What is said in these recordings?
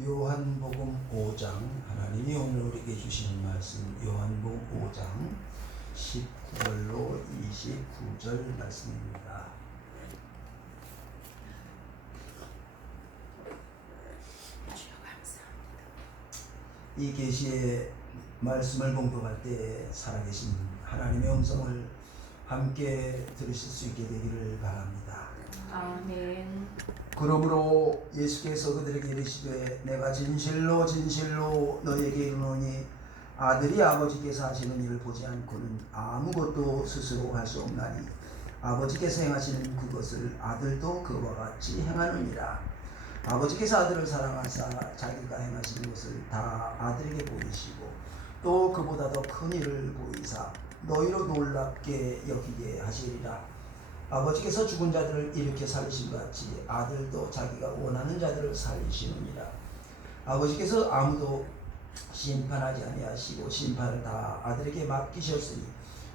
요한복음 5장 하나님이 오늘 우리에게 주시는 말씀 요한복음 5장 19절로 29절 말씀입니다. 이 계시의 말씀을 봉독할 때 살아계신 하나님의 음성을 함께 들으실 수 있게 되기를 바랍니다. 아멘. 그러므로 예수께서 그들에게 이르시되 내가 진실로 진실로 너에게 이르노니 아들이 아버지께서 하시는 일을 보지 않고는 아무것도 스스로 할 수 없나니 아버지께서 행하시는 그것을 아들도 그와 같이 행하느니라. 아버지께서 아들을 사랑하사 자기가 행하시는 것을 다 아들에게 보이시고 또 그보다 더 큰 일을 보이사 너희로 놀랍게 여기게 하시리라. 아버지께서 죽은 자들을 일으켜 살리신 같이 아들도 자기가 원하는 자들을 살리시느니라. 아버지께서 아무도 심판하지 아니하시고 심판을 다 아들에게 맡기셨으니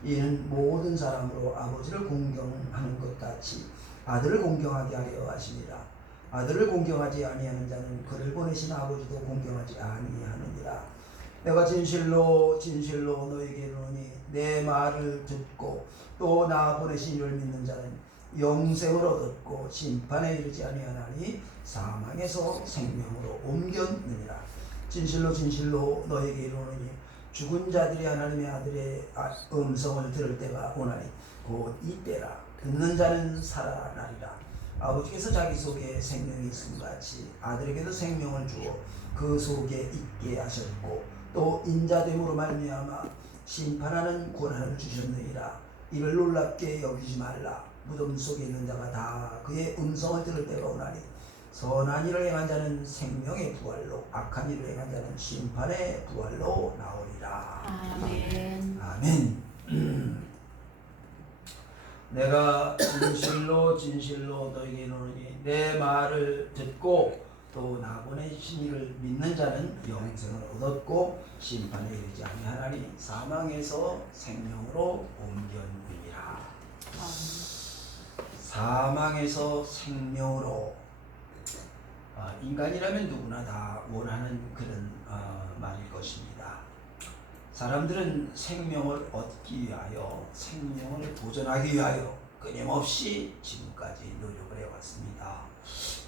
이는 모든 사람으로 아버지를 공경하는 것 같이 아들을 공경하게 하려 하시니라. 아들을 공경하지 아니하는 자는 그를 보내신 아버지도 공경하지 아니하느니라. 내가 진실로 진실로 너에게 이르노니 내 말을 듣고 또 나 보내신 이를 믿는 자는 영생을 얻었고 심판에 이르지 아니하나니 사망에서 생명으로 옮겼느니라. 진실로 진실로 너에게 이르노니 죽은 자들이 하나님의 아들의 음성을 들을 때가 오나니 곧 이때라. 듣는 자는 살아나리라. 아버지께서 자기 속에 생명이 있음 같이 아들에게도 생명을 주어 그 속에 있게 하셨고 또 인자됨으로 말미암아 심판하는 권한을 주셨느니라. 이를 놀랍게 여기지 말라. 무덤 속에 있는 자가 다 그의 음성을 들을 때가 오나니 선한 일을 행한 자는 생명의 부활로 악한 일을 행한 자는 심판의 부활로 나오리라. 아멘. 아멘. 내가 진실로 진실로 너에게 이르노니 내 말을 듣고 또 나 보내신 이를 믿는 자는 영생을 얻었고 심판에 이르지 아니하나니 사망에서 생명으로 옮겼느니라. 사망에서 생명으로 인간이라면 누구나 다 원하는 그런 말일 것입니다. 사람들은 생명을 얻기 위하여 생명을 보존하기 위하여 끊임없이 지금까지 노력을 해왔습니다.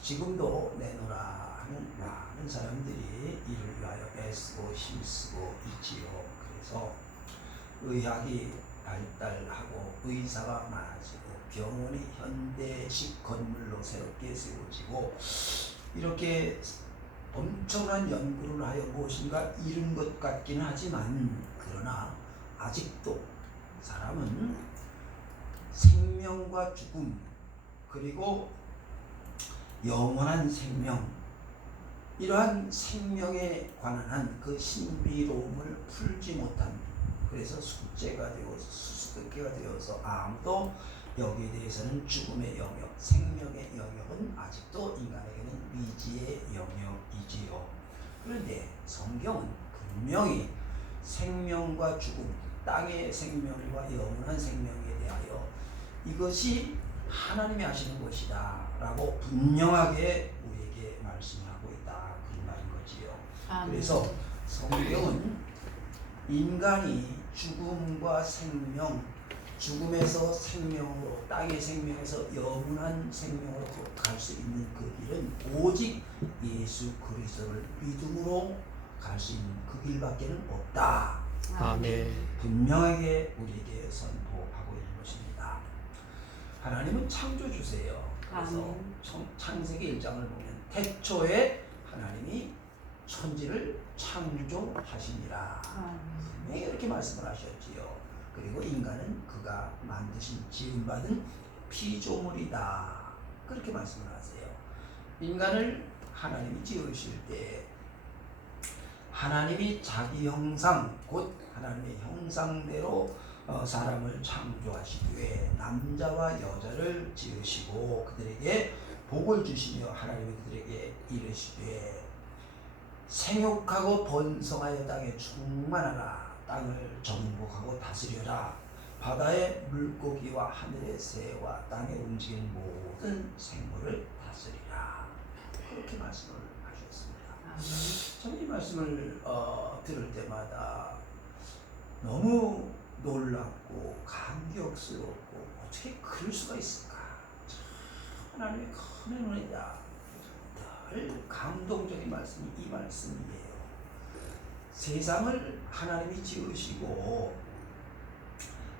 지금도 내노라 하는 많은 사람들이 이를 위하여 애쓰고 힘쓰고 있지요. 그래서 의학이 발달하고 의사가 많아지고 병원이 현대식 건물로 새롭게 세워지고 이렇게 엄청난 연구를 하여 무엇인가 이룬 것 같기는 하지만 그러나 아직도 사람은 생명과 죽음 그리고 영원한 생명 이러한 생명에 관한 그 신비로움을 풀지 못한 그래서 숙제가 되어서 수수께끼가 되어서 아무도 여기에 대해서는 죽음의 영역, 생명의 영역은 아직도 인간에게는 미지의 영역이지요. 그런데 성경은 분명히 생명과 죽음, 땅의 생명과 영원한 생명에 대하여 이것이 하나님이 하시는 것이다 라고 분명하게 우리에게 말씀하고 있다 그런 말인 거지요. 그래서 성경은 인간이 죽음과 생명, 죽음에서 생명으로 땅의 생명에서 영원한 생명으로 갈 수 있는 그 길은 오직 예수 그리스도를 믿음으로 갈 수 있는 그 길밖에는 없다. 아멘. 분명하게 우리에게 선포하고 있는 것입니다. 하나님은 창조주세요. 그래서 창세기 1장을 보면 태초에 하나님이 천지를 창조하시니라. 분명히 이렇게 말씀을 하셨지요. 그리고 인간은 그가 만드신 지음받은 피조물이다. 그렇게 말씀을 하세요. 인간을 하나님이 지으실 때 하나님이 자기 형상 곧 하나님의 형상대로 사람을 창조하시기에 남자와 여자를 지으시고 그들에게 복을 주시며 하나님이 그들에게 이르시되 생육하고 번성하여 땅에 충만하라. 땅을 정복하고 다스려라. 바다의 물고기와 하늘의 새와 땅에 움직이는 모든 생물을 다스리라. 그렇게 말씀을 하셨습니다. 말씀을 들을 때마다 너무 놀랍고 감격스럽고 어떻게 그럴 수가 있을까? 참 하나님의 큰 은혜다. 늘 감동적인 말씀이 이 말씀이에요. 세상을 하나님이 지으시고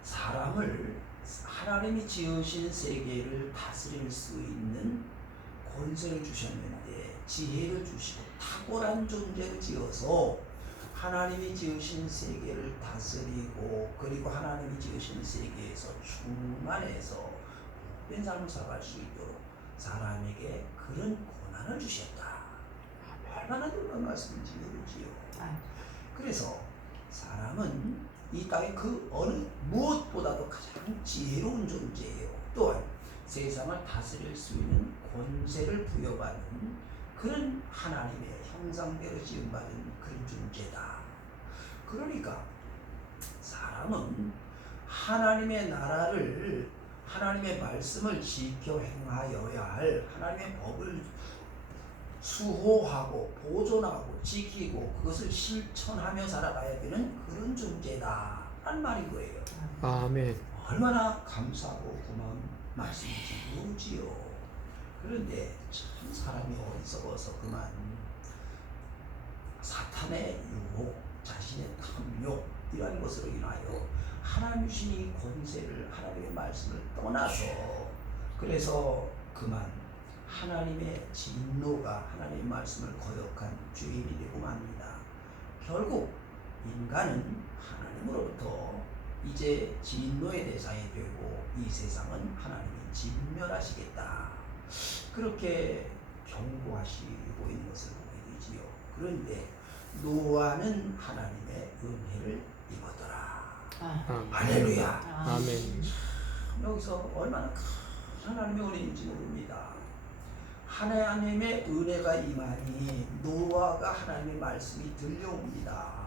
사람을 하나님이 지으신 세계를 다스릴 수 있는 권세를 주셨는데 지혜를 주시고 탁월한 존재를 지어서 하나님이 지으신 세계를 다스리고 그리고 하나님이 지으신 세계에서 충만해서 복된 삶을 살아갈 수 있도록 사람에게 그런 고난을 주셨다. 얼마나 놀라운 말씀인지 모르지요. 그래서 사람은 이 땅의 그 어느 무엇보다도 가장 지혜로운 존재예요. 또한 세상을 다스릴 수 있는 권세를 부여받은 그런 하나님의 형상대로 지음받은 그런 존재다. 그러니까 사람은 하나님의 나라를 하나님의 말씀을 지켜 행하여야 할 하나님의 법을 수호하고 보존하고 지키고 그것을 실천하며 살아가야 되는 그런 존재다 라는 말인 거예요. 아멘. 얼마나 감사하고 고마운 말씀인지 모르지요. 그런데 참 사람이 어리석어서 그만 사탄의 유혹, 자신의 탐욕 이러한 것으로 인하여 하나님 주신 이 권세를 하나님의 말씀을 떠나서 그래서 그만 하나님의 진노가 하나님의 말씀을 거역한 죄인이 되고 맙니다. 결국 인간은 하나님으로부터 이제 진노의 대상이 되고 이 세상은 하나님이 진멸하시겠다. 그렇게 경고하시고 있는 것을 보게 되지요. 그런데 노아는 하나님의 은혜를 입었더라. 할렐루야. 아멘. 여기서 얼마나 큰 하나님의 은혜인지 모릅니다. 하나님의 은혜가 임하니 노아가 하나님의 말씀이 들려옵니다.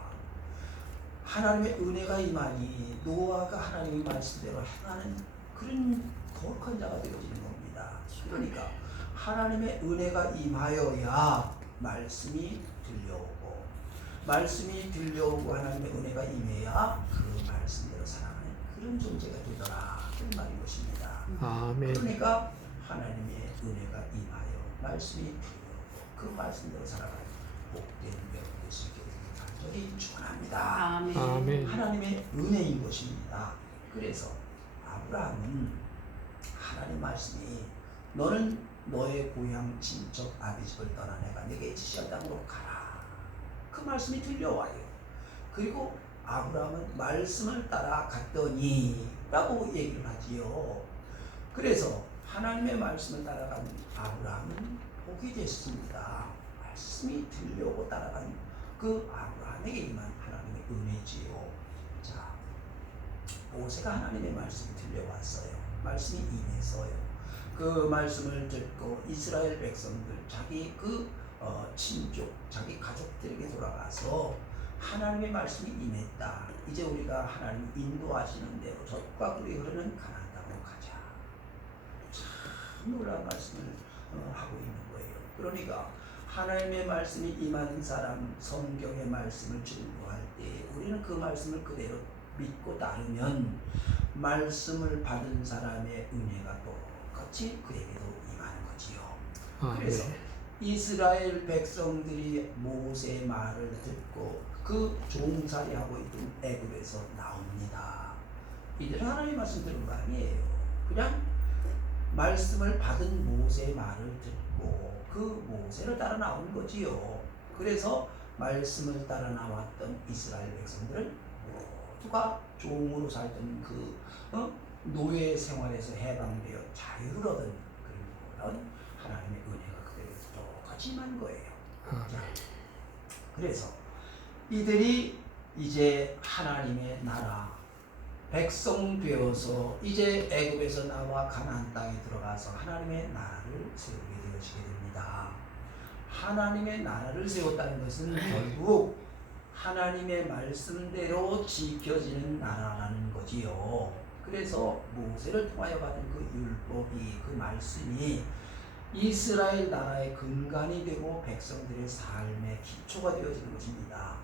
하나님의 은혜가 임하니 노아가 하나님의 말씀대로 행하는 그런 거룩한 자가 되어지는 겁니다. 그러니까 하나님의 은혜가 임하여야 말씀이 들려오고 말씀이 들려오고 하나님의 은혜가 임해야 그 말씀대로 살아가는 그런 존재가 되더라. 그런 말인 것입니다. 아멘. 그러니까 하나님의 은혜가 임하여 말씀이 들려오고 그 말씀대로 살아가는 복된 여러분 되시길 간절히 축원합니다. 아멘. 하나님의 은혜인 것입니다. 그래서 아브라함은 하나님 말씀이 너는 너의 고향 친척 아비집을 떠나 내가 네게 지시할 땅으로 가라. 그 말씀이 들려와요. 그리고 아브라함은 말씀을 따라 갔더니 라고 얘기를 하지요. 그래서 하나님의 말씀을 따라간 아브라함은 복이 됐습니다. 말씀이 들려오고 따라간 그 아브라함에게 임한 하나님의 은혜지요. 자, 모세가 하나님의 말씀이 들려왔어요. 말씀이 임해서요. 그 말씀을 듣고 이스라엘 백성들 자기 친족, 자기 가족들에게 돌아가서 하나님의 말씀이 임했다. 이제 우리가 하나님 인도하시는 대로 젖과 꿀이 흐르는 가나안 땅으로 가자. 참 놀라운 말씀을 하고 있는 거예요. 그러니까 하나님의 말씀이 임하는 사람, 성경의 말씀을 증거할 때 우리는 그 말씀을 그대로 믿고 따르면 말씀을 받은 사람의 은혜가 똑같이 그에게도 임하는 거지요. 그래서 이스라엘 백성들이 모세의 말을 듣고 그 종살이하고 있던 애굽에서 나옵니다. 이들은 하나님의 말씀 들은 거 아니에요. 그냥 말씀을 받은 모세의 말을 듣고 그 모세를 따라 나온 거지요. 그래서 말씀을 따라 나왔던 이스라엘 백성들은 모두가 종으로 살던 그 노예 생활에서 해방되어 자유를 얻은 그런 하나님의 은혜가 그대로 똑같이 임한 거예요. 자, 그래서 이들이 이제 하나님의 나라 백성 되어서 이제 애굽에서 나와 가나안 땅에 들어가서 하나님의 나라를 세우게 되어지게 됩니다. 하나님의 나라를 세웠다는 것은 결국 하나님의 말씀대로 지켜지는 나라라는 거지요. 그래서 모세를 통하여 받은 그 율법이 그 말씀이 이스라엘 나라의 근간이 되고 백성들의 삶의 기초가 되어지는 것입니다.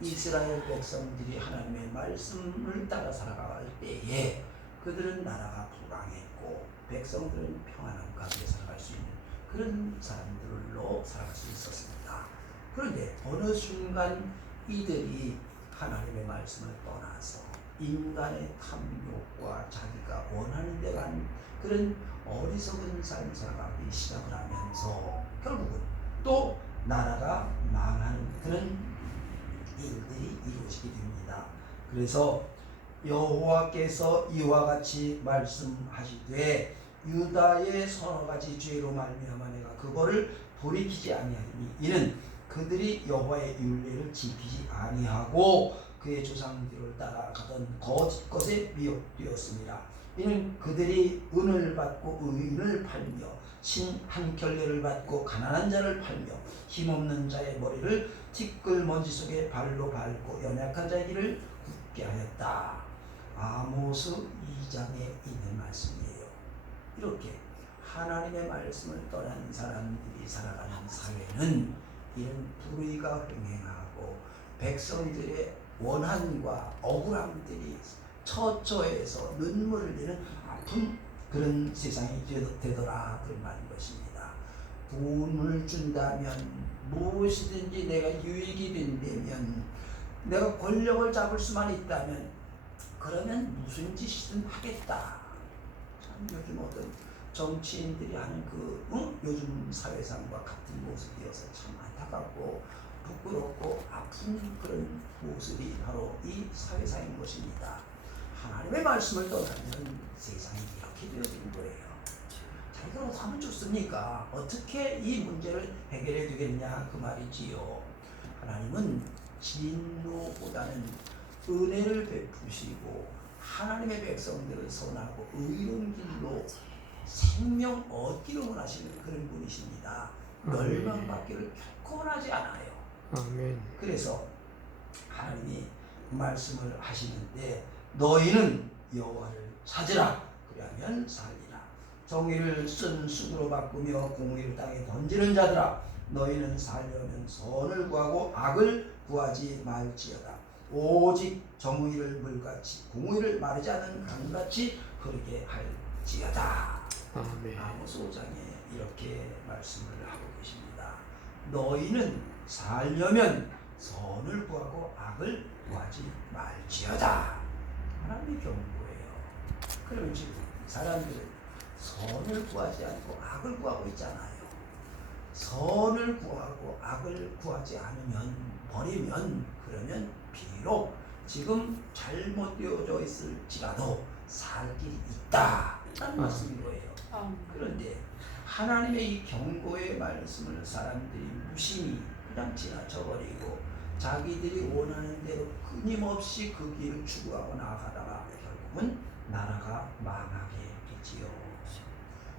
이스라엘 백성들이 하나님의 말씀을 따라 살아갈 때에 그들은 나라가 부강했고 백성들은 평안함 가운데 살아갈 수 있는 그런 사람들로 살아갈 수 있었습니다. 그런데 어느 순간 이들이 하나님의 말씀을 떠나서 인간의 탐욕과 자기가 원하는 데 간 그런 어리석은 삶을 살아가기 시작을 하면서 결국은 또 나라가 망하는 그런 일들이 이루어지게 됩니다. 그래서 여호와께서 이와 같이 말씀하시되 유다의 서너 가지 죄로 말미암아 내가 그거를 돌이키지 아니하리니 이는 그들이 여호와의 율례를 지키지 아니하고 그의 조상들을 따라가던 거짓 것에 미혹되었습니다. 이는 그들이 은을 받고 의인을 팔며 신 한 켤레를 받고 가난한 자를 팔며 힘없는 자의 머리를 티끌먼지 속에 발로 밟고 연약한 자의 길을 굳게 하였다. 아모스 2장에 있는 말씀이에요. 이렇게 하나님의 말씀을 떠난 사람들이 살아가는 사회는 이런 불의가 횡행하고 백성들의 원한과 억울함들이 처처해서 눈물을 흘리는 아픈 그런 세상이 되더라 그런 말인 것입니다. 돈을 준다면 무엇이든지 내가 유익이 된다면 내가 권력을 잡을 수만 있다면 그러면 무슨 짓이든 하겠다. 참 요즘 어떤 정치인들이 하는 요즘 사회상과 같은 모습이어서 참 안타깝고 부끄럽고 아픈 그런 모습이 바로 이 사회상인 것입니다. 하나님의 말씀을 떠나면 세상이 이렇게 되어지는 거예요. 자기가 어떻게 하면 좋습니까? 어떻게 이 문제를 해결해 주겠냐 그 말이지요. 하나님은 진노보다는 은혜를 베푸시고 하나님의 백성들을 선하고 의로운 길로 생명 얻기를 원하시는 그런 분이십니다. 멸망받기를 결코 원하지 않아요. 아멘. 그래서 하나님이 말씀을 하시는데 너희는 여호와를 찾으라 그리하면 살리라. 정의를 쓴 쑥으로 바꾸며 공의를 땅에 던지는 자들아 너희는 살려면 선을 구하고 악을 구하지 말지어다. 오직 정의를 물같이 공의를 마르지 않은 강같이 흐르게 할지어다. 아멘. 아모스 5장에 이렇게 말씀을 하고 계십니다. 너희는 살려면 선을 구하고 악을 구하지 말지어다. 하나님의 경고예요. 그러면 지금 사람들은 선을 구하지 않고 악을 구하고 있잖아요. 선을 구하고 악을 구하지 않으면 버리면 그러면 비록 지금 잘못되어져 있을지라도 살 길이 있다라는 말씀인 거예요. 그런데 하나님의 이 경고의 말씀을 사람들이 무심히 그냥 지나쳐버리고 자기들이 원하는 대로 끊임없이 그 길을 추구하고 나아가다가 결국은 나라가 망하게 되지요.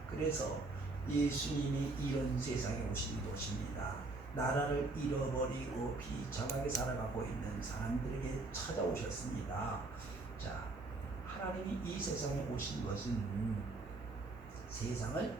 그래서 예수님이 이런 세상에 오신 것입니다. 나라를 잃어버리고 비참하게 살아가고 있는 사람들에게 찾아오셨습니다. 자, 하나님이 이 세상에 오신 것은 세상을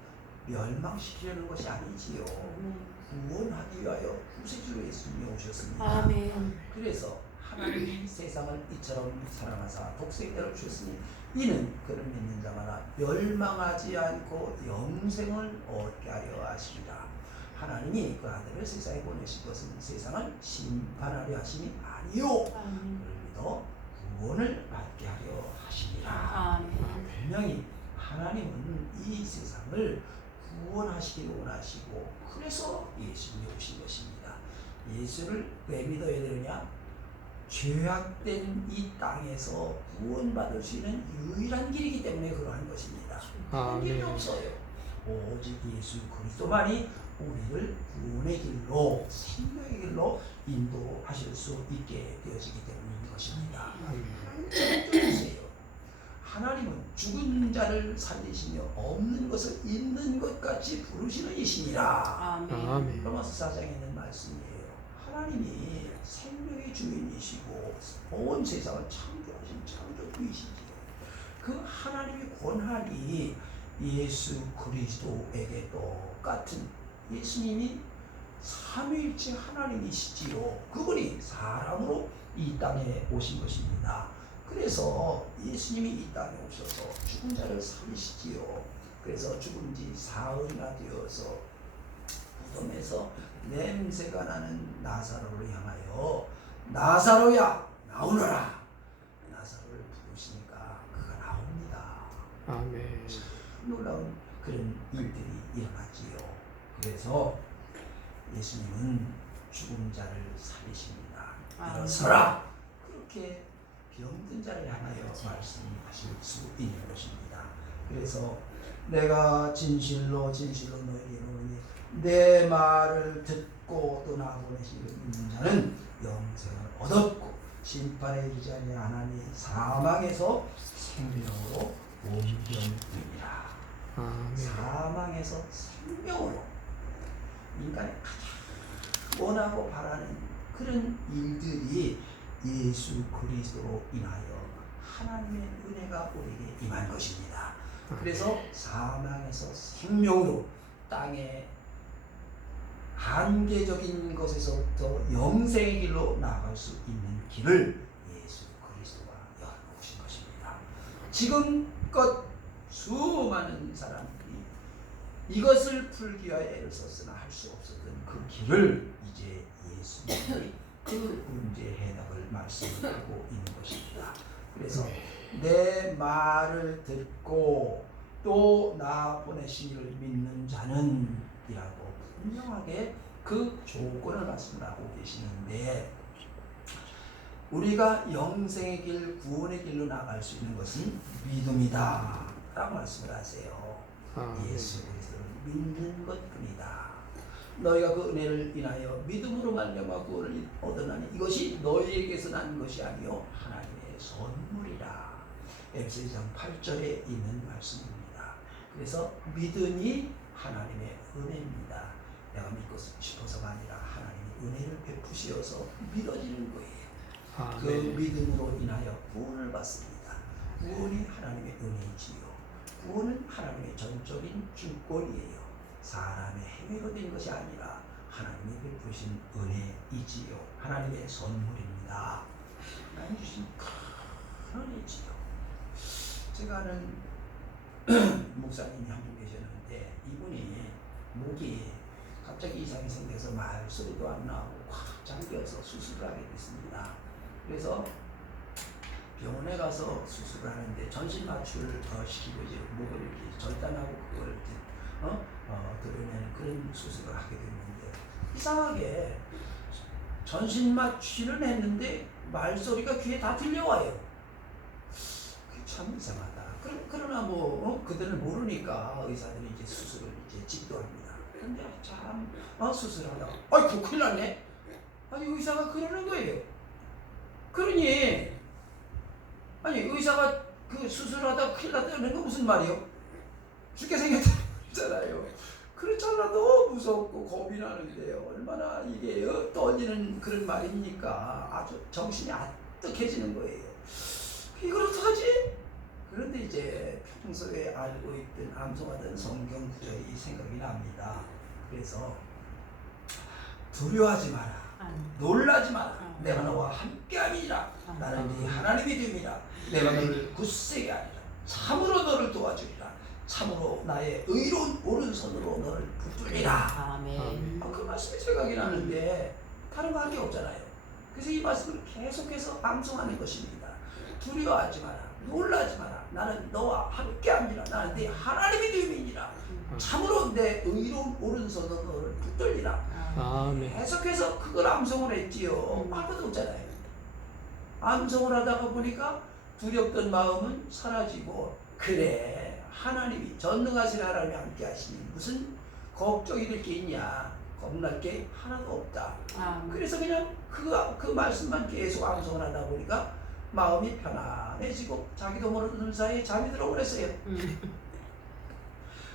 멸망시키려는 것이 아니지요. 구원하기 위하여 구세주로 예수님이 오셨습니다. 아멘. 그래서 하나님이 세상을 이처럼 사랑하사 독생자를 주셨으니 이는 그를 믿는 자마다 멸망하지 않고 영생을 얻게 하려 하시리라. 하나님이 그 아들을 세상에 보내신 것은 세상을 심판하려 하심이 아니요 그를 믿어 구원을 받게 하려 하시리라. 분명히 하나님은 이 세상을 구원하시기를 원하시고 그래서 예수님이 오신 것입니다. 예수를 왜 믿어야 되느냐? 죄악된 이 땅에서 구원받을 수 있는 유일한 길이기 때문에 그러한 것입니다. 다른 길이 없어요. 오직 예수 그리스도만이 우리를 구원의 길로 생명의 길로 인도하실 수 있게 되어지기 때문인 것입니다. 하나님 주세요. 하나님은 죽은 자를 살리시며 없는 것을 있는 것 같이 부르시는 이시니라. 아멘. 로마서 4장에 있는 말씀이에요. 하나님이 생명의 주인이시고 온 세상을 창조하신 창조주이시지요. 그 하나님의 권한이 예수 그리스도에게 똑같은 예수님이 삼위일체 하나님이시지요. 그분이 사람으로 이 땅에 오신 것입니다. 그래서 예수님이 이 땅에 오셔서 죽은 자를 살리시지요. 그래서 죽은 지 사흘이나 되어서 무덤에서 냄새가 나는 나사로를 향하여 나사로야 나오너라. 나사로를 부르시니까 그가 나옵니다. 아멘. 놀라운 그런 일들이 일어났지요. 그래서 예수님은 죽은 자를 살리십니다. 일어서라. 그렇게 병든 자를 향하여 말씀하실 수 있는 것입니다. 그래서 내가 진실로 진실로 너희에게 이르노니 내 말을 듣고 또 나 보내시기를 믿는 자는 영생을 얻었고 심판에 이르지 아니하나니 사망에서 생명으로 옮겨지니라. 아멘. 사망에서 생명으로 인간이 가장 원하고 바라는 그런 일들이 예수 그리스도로 인하여 하나님의 은혜가 우리에게 임한 것입니다. 그래서 사망에서 생명으로 땅의 한계적인 것에서부터 영생의 길로 나아갈 수 있는 길을 예수 그리스도가 열어놓으신 것입니다. 지금껏 수많은 사람들이 이것을 풀기 위하여 애를 썼으나 할 수 없었던 그 길을 이제 예수님이 그 문제의 해답을 말씀하고 있는 것입니다. 그래서 내 말을 듣고 또 나 보내신 이를 믿는 자는 이라고 분명하게 그 조건을 말씀하고 계시는데, 우리가 영생의 길, 구원의 길로 나갈 수 있는 것은 믿음이다 라고 말씀을 하세요. 예수 그리스도를 믿는 것뿐이다. 너희가 그 은혜를 인하여 믿음으로 말미암아 구원을 얻으나니 이것이 너희에게서 난 것이 아니요 하나님의 선물이라. 에베소서 8절에 있는 말씀입니다. 그래서 믿음이 하나님의 은혜입니다. 내가 믿고 싶어서가 아니라 하나님이 은혜를 베푸시어서 믿어지는 거예요. 그 믿음으로 인하여 구원을 받습니다. 구원이 하나님의 은혜이지요. 구원은 하나님의 전적인 주권이에요. 사람의 행위로 된 것이 아니라 하나님이 베푸신 은혜이지요. 하나님의 선물입니다. 하나님 주신 큰 은혜지요. 제가 아는 목사님이 한 분 계셨는데, 이분이 목이 갑자기 이상이 생겨서 말소리도 안 나오고 꽉 잠겨서 수술을 하게 됐습니다. 그래서 병원에 가서 수술을 하는데 전신 마취를 시키고 이제 목을 이렇게 절단하고 그걸 이렇게 드러내는 그런 수술을 하게 됐는데, 이상하게 전신 마취를 했는데 말소리가 귀에 다 들려와요. 그게 참 이상하다. 그러나 그들을 모르니까 의사들이 이제 수술을 이제 집도합니다. 그런데 참 수술하다 아이고 큰일 났네. 아니 의사가 그러는 거예요. 그러니 아니 의사가 그 수술하다 큰일 났다는 거 무슨 말이요? 죽게 생겼다는 말이잖아요. 그렇잖아도 무섭고 겁이 나는데요. 얼마나 이게 떠지는 그런 말입니까? 아주 정신이 아득해지는 거예요. 이걸 어떡하지? 그런데 이제 평소에 알고 있던 암송하던 성경 구절이 생각이 납니다. 그래서 두려워하지 마라. 놀라지 마라. 내가 너와 함께함이라. 나는 네 하나님이 됨이라. 내가 너를 굳세게 하리라. 참으로 너를 도와주리라. 참으로 나의 의로운 오른손으로 너를 붙들리라. 아멘. 그 말씀이 생각이 나는데 다른 거 할 게 없잖아요. 그래서 이 말씀을 계속해서 암송하는 것입니다. 두려워하지 마라. 놀라지 마라. 나는 너와 함께합니다. 나는 네 하나님이 됨이니라. 참으로 내 의로운 오른손으로 너를 붙들리라. 아멘. 계속해서 그걸 암송을 했지요. 아무것도 없잖아요. 암송을 하다가 보니까 두렵던 마음은 사라지고, 그래 하나님이 전능하신 하나님이 함께 하시니 무슨 걱정이 될 게 있냐, 겁날 게 하나도 없다. 그래서 그냥 그 말씀만 계속 암송을 하다 보니까 마음이 편안해지고 자기도 모르는 사이에 잠이 들어버렸어요.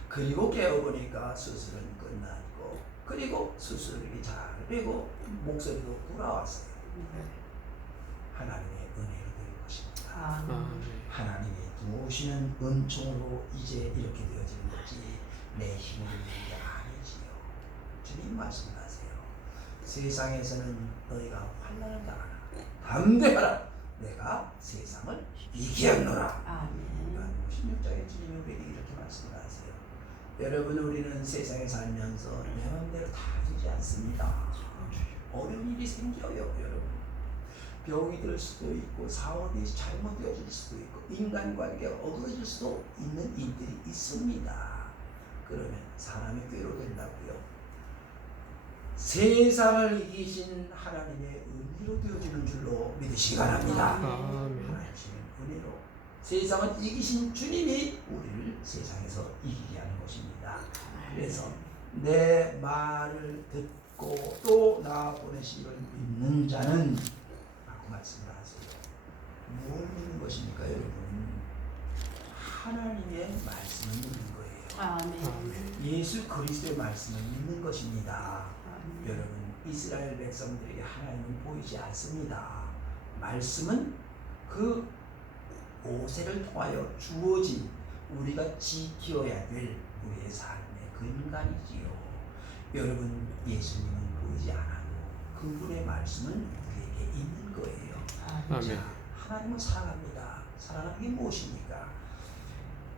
그리고 깨어보니까 수술은 끝났고, 그리고 수술이 잘 되고 목소리도 돌아왔어요. 하나님의 은혜를 드린 것입니다. 아멘. 하나님이 두시는 은총으로 이제 이렇게 되어지는 거지 내 힘으로 되는 게 아니지요. 주님 말씀하세요. 세상에서는 너희가 환난을 당하나 담대하라. 내가 세상을 이기었노라. 아멘. 요한 16장에 주님이 우리에게 이렇게 말씀하세요. 여러분, 우리는 세상에 살면서 내 마음대로 다 되지 않습니다. 어려운 일이 생겨요. 여러분, 병이 들 수도 있고 사업이 잘못되어질 수도 있고 인간관계가 어그러질 수도 있는 일들이 있습니다. 그러면 사람이 괴로워된다고요? 세상을 이기신 하나님의 은혜로 되어지는 줄로 믿으시기 바랍니다. 아멘. 하나님의 은혜로 세상을 이기신 주님이 우리를 세상에서 이기게 하는 것입니다. 그래서 내 말을 듣고 또 나 보내시기를 믿는 자는 라고 말씀을 하세요. 무엇을 믿는 것입니까, 여러분? 하나님의 말씀을 믿는 거예요. 아멘. 예수 그리스도의 말씀을 믿는 것입니다. 아멘. 여러분, 이스라엘 백성들에게 하나님은 보이지 않습니다. 말씀은 그 모세를 통하여 주어진 우리가 지켜야 될 우리의 삶의 근간이지요. 여러분, 예수님은 보이지 않아도 그분의 말씀은 우리에게 있는 거예요. 아멘. 자, 하나님을 사랑합니다. 사랑하는 게 무엇입니까?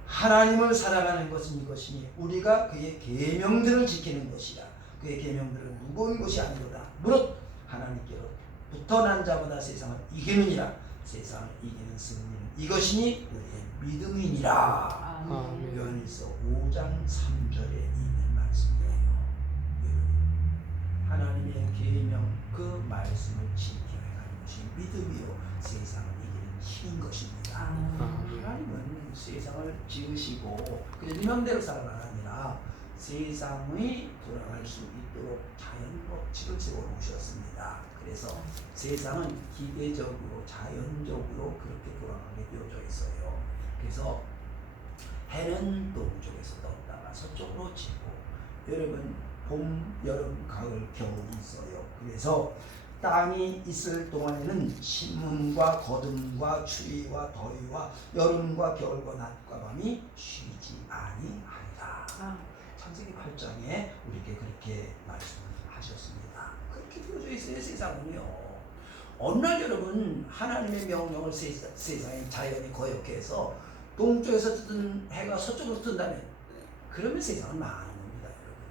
하나님을 사랑하는 것은 이것이니 우리가 그의 계명들을 지키는 것이라. 그의 계명들은 무거운 것이 아니로다. 무릇 하나님께로부터 난 자보다 세상을 이기느니라. 세상을 이기는 승리는 이것이니 우리의 믿음이니라. 아멘. 요한일서 5장 3절에 있는 말씀이에요. 여러분, 하나님의 계명 그 말씀을 지켜 행하는 것이 믿음이요 세상을 이기는 힘인 것입니다. 하나님은 세상을 지으시고 그냥 네 맘대로 살아가 아니라 세상이 돌아갈 수 있도록 자연 법칙을 세워놓으셨습니다. 그래서 세상은 기계적으로 자연적으로 그렇게 돌아가게 되어져 있어요. 그래서 해는 동쪽에서 떴다가 서쪽으로 지고, 여러분 봄, 여름, 가을, 겨울이 있어요. 그래서 땅이 있을 동안에는 신문과 거둠과 추위와 더위와 여름과 겨울과 낮과 밤이 쉬지 아니하리라. 창세기 8장에 우리에게 그렇게 말씀하셨습니다. 그렇게 되어져 있어요. 세상은요. 어느 날 여러분, 하나님의 명령을 세상의 자연이 거역해서 동쪽에서 뜨는 해가 서쪽으로 뜬다면 그러면 세상은 망하는 겁니다, 여러분.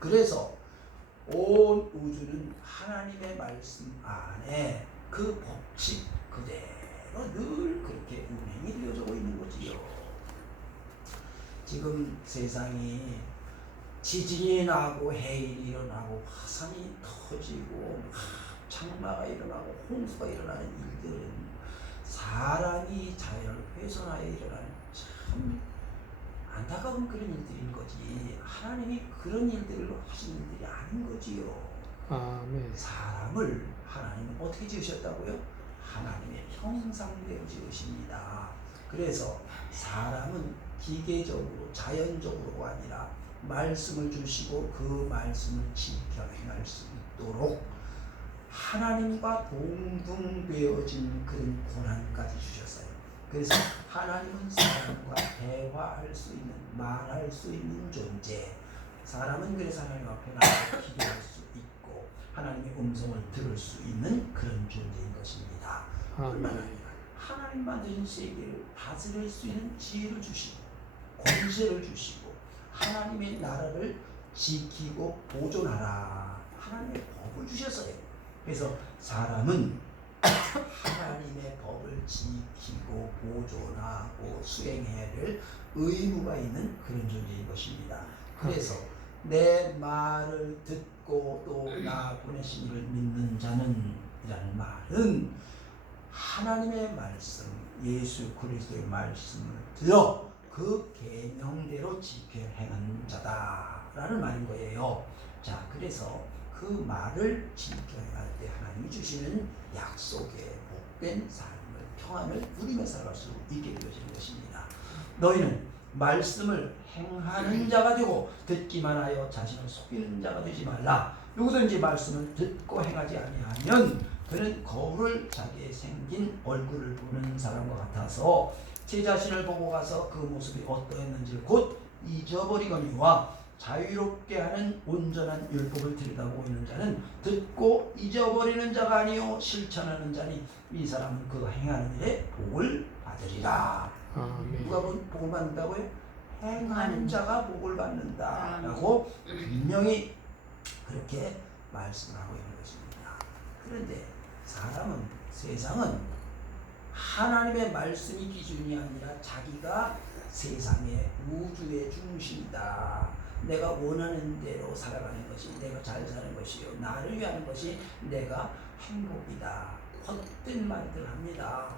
그래서 온 우주는 하나님의 말씀 안에 그 법칙 그대로 늘 그렇게 운행이 되어지고 있는 거지요. 지금 세상이 지진이 나고 해일이 일어나고 화산이 터지고 장마가 일어나고 홍수가 일어나는 일들은 사람이 자연을 훼손하여 일어나는 참 안타까운 그런 일들인 거지, 하나님이 그런 일들을 하시는 일들이 아닌 거지요. 아멘. 사람을 하나님은 어떻게 지으셨다고요? 하나님의 형상대로 지으십니다. 그래서 사람은 기계적으로 자연적으로가 아니라 말씀을 주시고 그 말씀을 지켜 행할 수 있도록 하나님과 동등되어진 그런 권한까지 주셨어요. 그래서 하나님은 사람과 대화할 수 있는, 말할 수 있는 존재. 사람은 그래서 하나님 앞에 나가서 기도할 수 있고 하나님의 음성을 들을 수 있는 그런 존재인 것입니다. 뿐만 아니라 하나님 만드신 세계를 다스릴 수 있는 지혜를 주시고 권세를 주시고 하나님의 나라를 지키고 보존하라. 하나님의 법을 주셨어요. 그래서 사람은 하나님의 법을 지키고 보존하고 수행해야 될 의무가 있는 그런 존재인 것입니다. 그래서 내 말을 듣고 또 나 보내신 이를 믿는 자는 이라는 말은 하나님의 말씀, 예수 그리스도의 말씀을 들어 그 계명대로 지켜 행하는 자다라는 말인 거예요. 자, 그래서 그 말을 지켜 행할 때 하나님이 주시는 약속의 복된 삶을, 평안을 누리며 살아갈 수 있게 되어지는 것입니다. 너희는 말씀을 행하는 자가 되고 듣기만 하여 자신을 속이는 자가 되지 말라. 누구든지 말씀을 듣고 행하지 아니하면 그는 거울을 자기의 생긴 얼굴을 보는 사람과 같아서 제 자신을 보고 가서 그 모습이 어떠했는지 곧 잊어버리거니와 자유롭게 하는 온전한 율법을 들여다보고 있는 자는 듣고 잊어버리는 자가 아니요 실천하는 자니 이 사람은 그 행하는 일에 복을 받으리라. 아멘. 누가 복을 받는다고요? 행하는 자가 복을 받는다라고 아멘. 분명히 그렇게 말씀을 하고 있는 것입니다. 그런데 사람은, 세상은 하나님의 말씀이 기준이 아니라 자기가 세상의 우주의 중심이다. 내가 원하는 대로 살아가는 것이 내가 잘 사는 것이요, 나를 위하는 것이 내가 행복이다. 헛된 말들 합니다.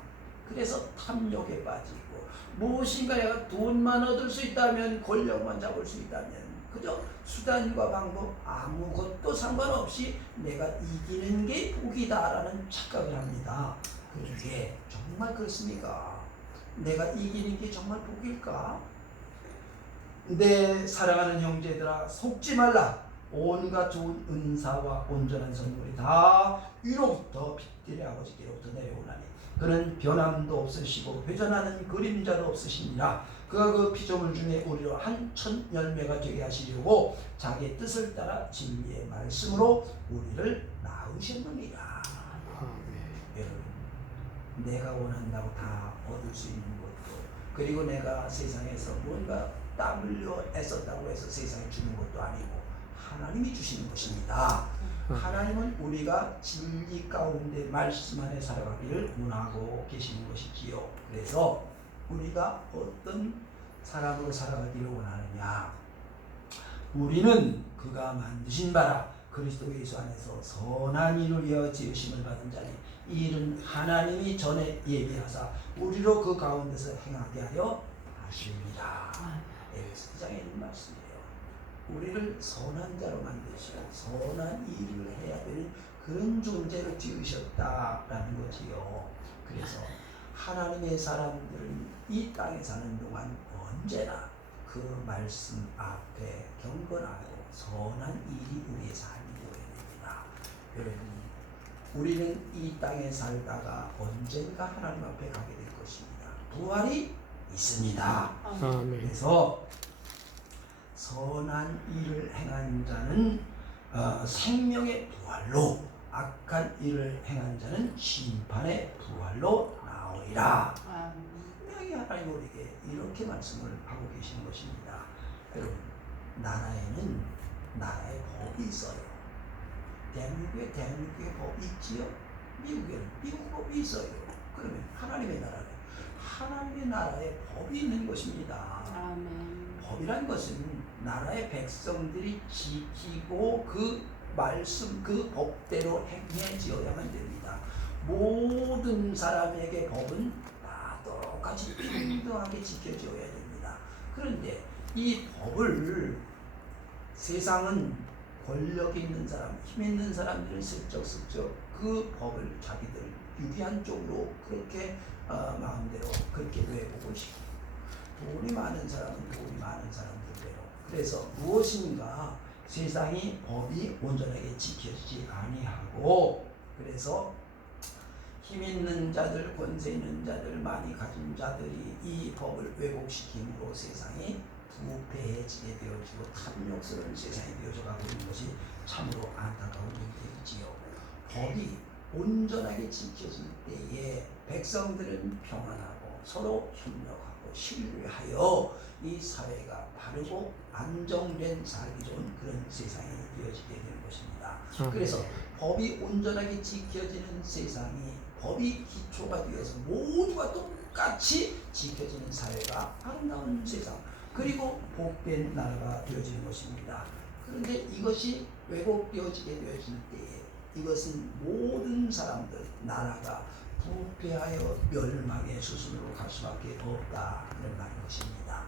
그래서 탐욕에 빠지고, 무엇인가 내가 돈만 얻을 수 있다면, 권력만 잡을 수 있다면, 그저 수단과 방법 아무것도 상관없이 내가 이기는 게 복이다라는 착각을 합니다. 그게 정말 그렇습니까? 내가 이기는 게 정말 복일까? 내 사랑하는 형제들아, 속지 말라. 온갖 좋은 은사와 온전한 선물이 다 위로부터 빛들의 아버지께로부터 내려오나니 그는 변함도 없으시고 회전하는 그림자도 없으시니라. 그가 그 피조물 중에 우리로 한 천 열매가 되게 하시려고 자기의 뜻을 따라 진리의 말씀으로 우리를 낳으셨느니라. 여러분, 내가 원한다고 다 얻을 수 있는 것도, 그리고 내가 세상에서 뭔가 땀 흘려 애썼다고 해서 세상에 주는 것도 아니고 하나님이 주시는 것입니다. 하나님은 우리가 진리 가운데 말씀 안에 살아가기를 원하고 계시는 것이지요. 그래서 우리가 어떤 사람으로 살아가기를 원하느냐? 우리는 그가 만드신 바라 그리스도 예수 안에서 선한 일을 위하여 지으심을 받은 자니 이 일은 하나님이 전에 예비하사 우리로 그 가운데서 행하게 하려 하십니다. 에베소 2장에 있는 말씀이에요. 우리를 선한 자로 만드시고 선한 일을 해야 되는 그런 존재로 지으셨다라는 거지요. 그래서 하나님의 사람들은 이 땅에 사는 동안 언제나 그 말씀 앞에 경건하고 선한 일이 우리의 삶이 되어야 됩니다. 여러분, 우리는 이 땅에 살다가 언젠가 하나님 앞에 가게 될 것입니다. 부활이 있습니다. 아멘. 그래서 선한 일을 행한 자는 생명의 부활로, 악한 일을 행한 자는 심판의 부활로 나오리라. 분명히 하나님 우리에게 이렇게 말씀을 하고 계시는 것입니다. 여러분, 나라에는 나라의 법이 있어요. 대한민국에 대한민국의 법이 있지요. 미국에는 미국 법이 있어요. 그러면 하나님의 나라는 하나님의 나라에 법이 있는 것입니다. 아멘. 법이란 것은 나라의 백성들이 지키고 그 말씀, 그 법대로 행해지어야만 됩니다. 모든 사람에게 법은 다 똑같이 평등하게 지켜져야 됩니다. 그런데 이 법을 세상은 권력 있는 사람, 힘 있는 사람들은 슬쩍슬쩍 그 법을 자기들 유리한 쪽으로 그렇게 마음대로 그렇게 외우고 싶고, 돈이 많은 사람은 돈이 많은 사람들대로. 그래서 무엇인가 세상이 법이 온전하게 지켜지지 아니하고, 그래서 힘 있는 자들, 권세 있는 자들, 많이 가진 자들이 이 법을 왜곡시킴으로 세상이 부패해지게 되어지고 탐욕스러운 세상이 되어져가고 있는 것이 참으로 안타까운 일들이지요. 법이 온전하게 지켜질 때에 백성들은 평안하고 서로 협력하고 신뢰하여 이 사회가 바르고 안정된 살기 좋은 그런 세상이 되어지게 되는 것입니다. 그래서 법이 온전하게 지켜지는 세상이, 법이 기초가 되어서 모두가 똑같이 지켜지는 사회가 아름다운 세상, 그리고 복된 나라가 되어지는 것입니다. 그런데 이것이 왜곡되어지게 되어질 때에 이것은 모든 사람들, 나라가 부패하여 멸망의 수순으로 갈 수밖에 없다, 그런 말인 것입니다.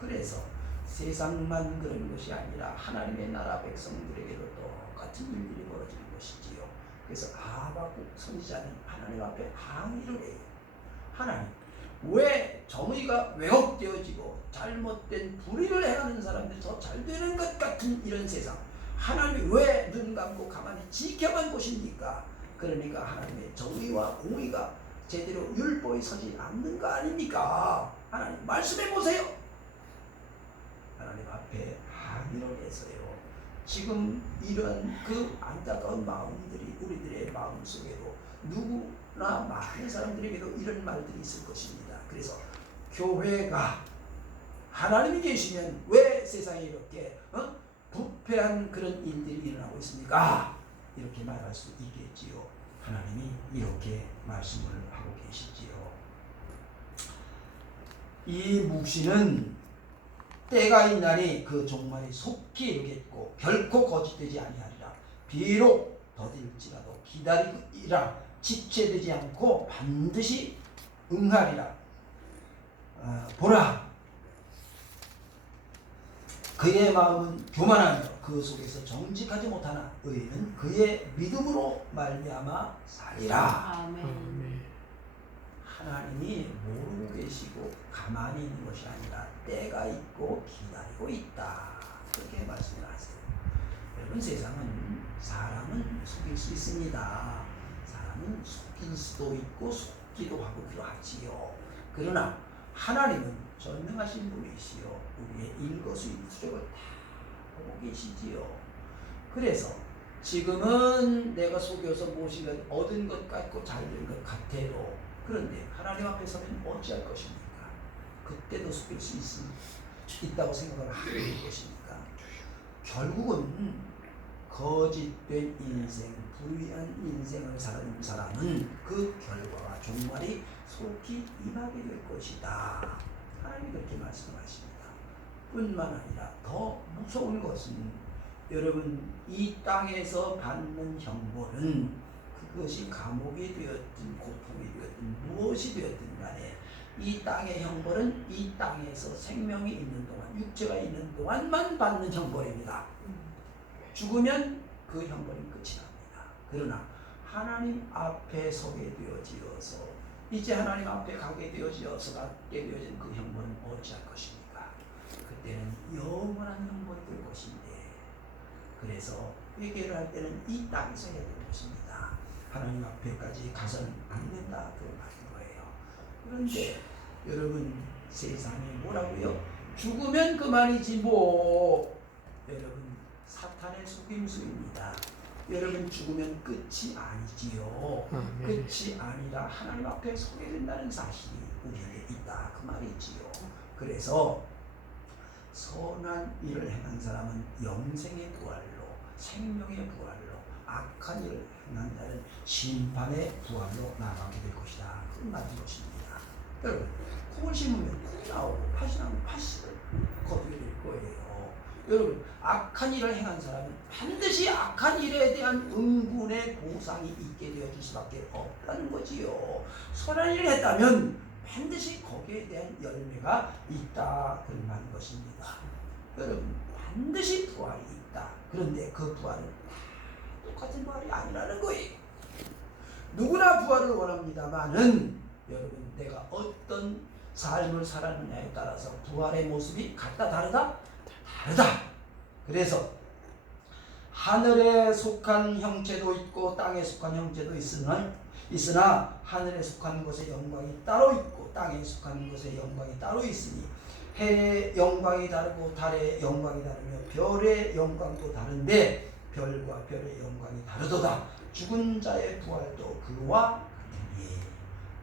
그래서 세상만 그런 것이 아니라 하나님의 나라 백성들에게도 똑같은 일들이 벌어지는 것이지요. 그래서 하박국 선지자는 하나님 앞에 항의를 해요. 하나님, 왜 정의가 왜곡되어지고 잘못된 불의를 행하는 사람들이 더 잘 되는 것 같은 이런 세상, 하나님이 왜 눈 감고 가만히 지켜만 보십니까? 그러니까 하나님의 정의와 공의가 제대로 율법에 서지 않는 거 아닙니까? 하나님 말씀해 보세요. 하나님 앞에 항의를 해서요. 지금 이런 그 안타까운 마음들이 우리들의 마음속에도 누구나 많은 사람들에게도 이런 말들이 있을 것입니다. 그래서 교회가 하나님이 계시면 왜 세상에 이렇게 부패한 그런 일들이 일어나고 있습니까? 이렇게 말할 수 있겠지요. 하나님이 이렇게 말씀을 하고 계시지요. 이 묵시는 때가 있나니 그 종말이 속히 이르겠고 결코 거짓되지 아니하리라. 비록 더딜지라도 기다리라. 지체되지 않고 반드시 응하리라. 보라, 그의 마음은 교만하며 그 속에서 정직하지 못하나 의인은 그의 믿음으로 말미암아 살리라. 아멘. 하나님이 모르고 계시고 가만히 있는 것이 아니라 때가 있고 기다리고 있다. 그렇게 말씀을 하세요. 여러분, 세상은 사람은 속일 수 있습니다. 사람은 속일 수도 있고 속기도 하고 그러하지요. 그러나 하나님은 전능하신 분이시요 우리의 일거수일투족을 다 보고 계시지요. 그래서 지금은 내가 속여서 무엇인가 얻은 것 같고 잘된 것 같아도, 그런데 하나님 앞에 서면 어찌할 것입니까? 그때도 속일 수 있다고 생각을 하는 것입니까? 결국은 거짓된 인생, 불의한 인생을 사는 사람은 그 결과와 종말이 속히 임하게 될 것이다. 하나님이 그렇게 말씀하십니다. 뿐만 아니라 더 무서운 것은, 여러분, 이 땅에서 받는 형벌은 그것이 감옥이 되었든 고통이 되었든 무엇이 되었든 간에 이 땅의 형벌은 이 땅에서 생명이 있는 동안, 육체가 있는 동안만 받는 형벌입니다. 죽으면 그 형벌이 끝이 납니다. 그러나 하나님 앞에 서게 되어지어서, 이제 하나님 앞에 가게 되어지어서 갖게 되어진 그 형벌은 어찌할 것입니까? 그때는 영원한 형벌이 될 것인데, 그래서 회개를 할 때는 이 땅에서 해야 될 것입니다. 하나님 앞에까지 가서는 안 된다, 그 말인 거예요. 그런데 여러분, 세상이 뭐라고요? 죽으면 그만이지 뭐. 여러분, 사탄의 속임수입니다. 여러분, 죽으면 끝이 아니지요. 끝이 아니라 하나님 앞에 서게 된다는 사실이 우리에게 있다, 그 말이지요. 그래서 선한 일을 행한 사람은 영생의 부활로, 생명의 부활로, 악한 일을 행한 자는 심판의 부활로 나가게 될 것이다, 그 말인 것입니다. 여러분, 콩을 심으면 콩이 나오고 팥이 나오면 팥을 거두게 될 거예요. 여러분, 악한 일을 행한 사람은 반드시 악한 일에 대한 응분의 보상이 있게 되어질 수밖에 없다는 거지요. 선한 일을 했다면 반드시 거기에 대한 열매가 있다, 그 말인 것입니다. 여러분, 반드시 부활이 있다. 그런데 그 부활은 다 똑같은 부활이 아니라는 거예요. 누구나 부활을 원합니다만은, 여러분, 내가 어떤 삶을 살았느냐에 따라서 부활의 모습이 같다, 다르다? 다르다. 그래서 하늘에 속한 형체도 있고 땅에 속한 형체도 있으나 하늘에 속한 것의 영광이 따로 있고 땅에 속한 것의 영광이 따로 있으니, 해의 영광이 다르고 달의 영광이 다르며 별의 영광도 다른데 별과 별의 영광이 다르도다. 죽은 자의 부활도 그와 같으니.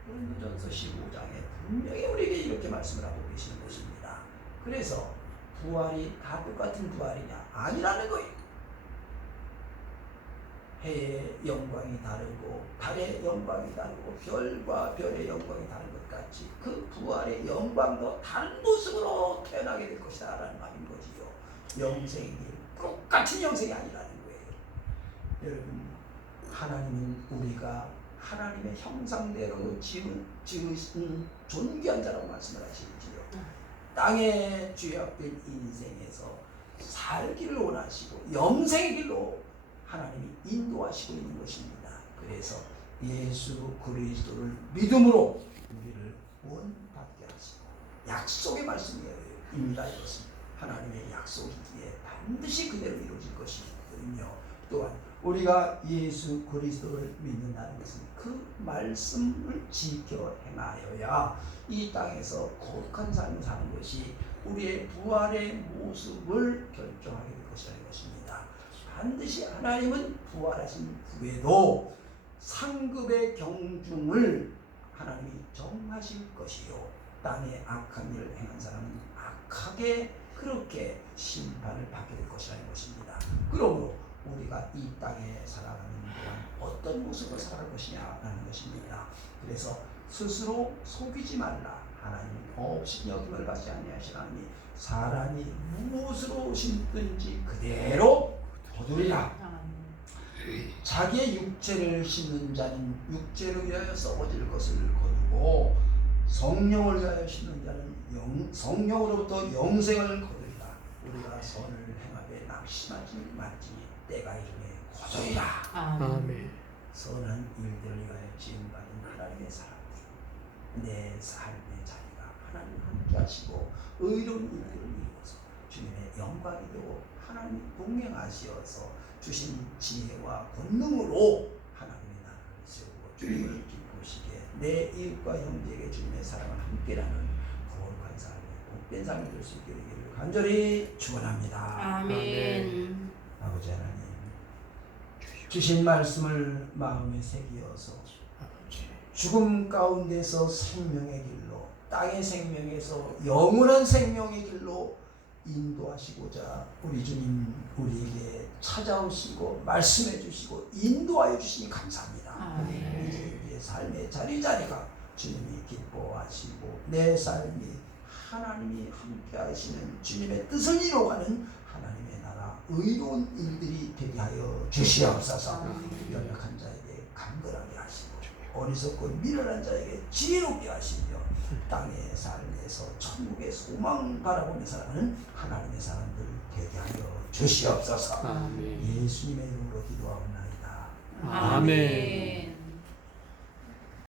고린도전서 15장에 분명히 우리에게 이렇게 말씀을 하고 계시는 것입니다. 그래서 부활이 다 똑같은 부활이냐? 아니라는 거예요. 해의 영광이 다르고 달의 영광이 다르고 별과 별의 영광이 다른 것 같이 그 부활의 영광도 다른 모습으로 태어나게 될 것이다 라는 말인 거지요. 영생이 똑같은 영생이 아니라는 거예요. 여러분, 하나님은 우리가 하나님의 형상대로 지으신 존귀한 자라고 말씀을 하시지요. 땅에 죄악된 인생에서 살기를 원하시고 영생의 길로 하나님이 인도하시고 있는 것입니다. 그래서 예수 그리스도를 믿음으로 우리를 구원받게 하시고, 약속의 말씀입니다. 이것은 하나님의 약속이기에 반드시 그대로 이루어질 것이거든요. 또한 우리가 예수 그리스도를 믿는다는 것은 그 말씀을 지켜 행하여야 이 땅에서 거룩한 삶을 사는 것이 우리의 부활의 모습을 결정하게 될 것이라는 것입니다. 반드시 하나님은 부활하신 후에도 상급의 경중을 하나님이 정하실 것이요, 땅에 악한 일을 행한 사람은 악하게 그렇게 심판을 받게 될 것이라는 것입니다. 그러므로 우리가 이 땅에 살아가는 동안 어떤 모습으로 살아갈 것이냐라는 것입니다. 그래서 스스로 속이지 말라. 하나님 없이 여김을 받지 아니하시는 하나님이 사람이 무엇으로 심든지 그대로 거두리라. 자기의 육체를 심는 자는 육체를 위하여 썩어질 것을 거두고 성령을 위하여 심는 자는 성령으로부터 영생을 거두리라. 우리가 선을 행하되 낙심하지 말지니 때가 이르매 거두리라. 아멘. 선한 일들을 위하여 지음받은 하나님의 사람들, 내 삶의 자리가 하나님 함께 하시고 의로운 일들을 이루어서 주님의 영광이 되고 하나님 동행하시어서 주신 지혜와 권능으로 하나님의 나라를 세우고 주님을 기쁘시게 내 이웃과 형제에게 주님의 사랑을 함께라는 거룩한 삶의 복된 삶이 될 수 있게 되기를 간절히 축원합니다. 아멘. 아버지 하나님, 주신 말씀을 마음에 새기어서 죽음 가운데서 생명의 길로, 땅의 생명에서 영원한 생명의 길로 인도하시고자 우리 주님 우리에게 찾아오시고 말씀해 주시고 인도하여 주시니 감사합니다. 아멘. 이제 우리의 삶의 자리자리가 주님이 기뻐하시고 내 삶이 하나님이 함께 하시는 주님의 뜻을 이루어가는 하나님의 나라 의로운 일들이 되게 하여 주시옵소서. 연약한 자에게 강건하게 하시고 어리석고 미련한 자에게 지혜롭게 하시며 땅의 삶에서 천국의 소망 바라보며 살아가는 하나님의 사람들 되게 하여 주시옵소서. 아멘. 예수님의 이름으로 기도하옵나이다. 아멘.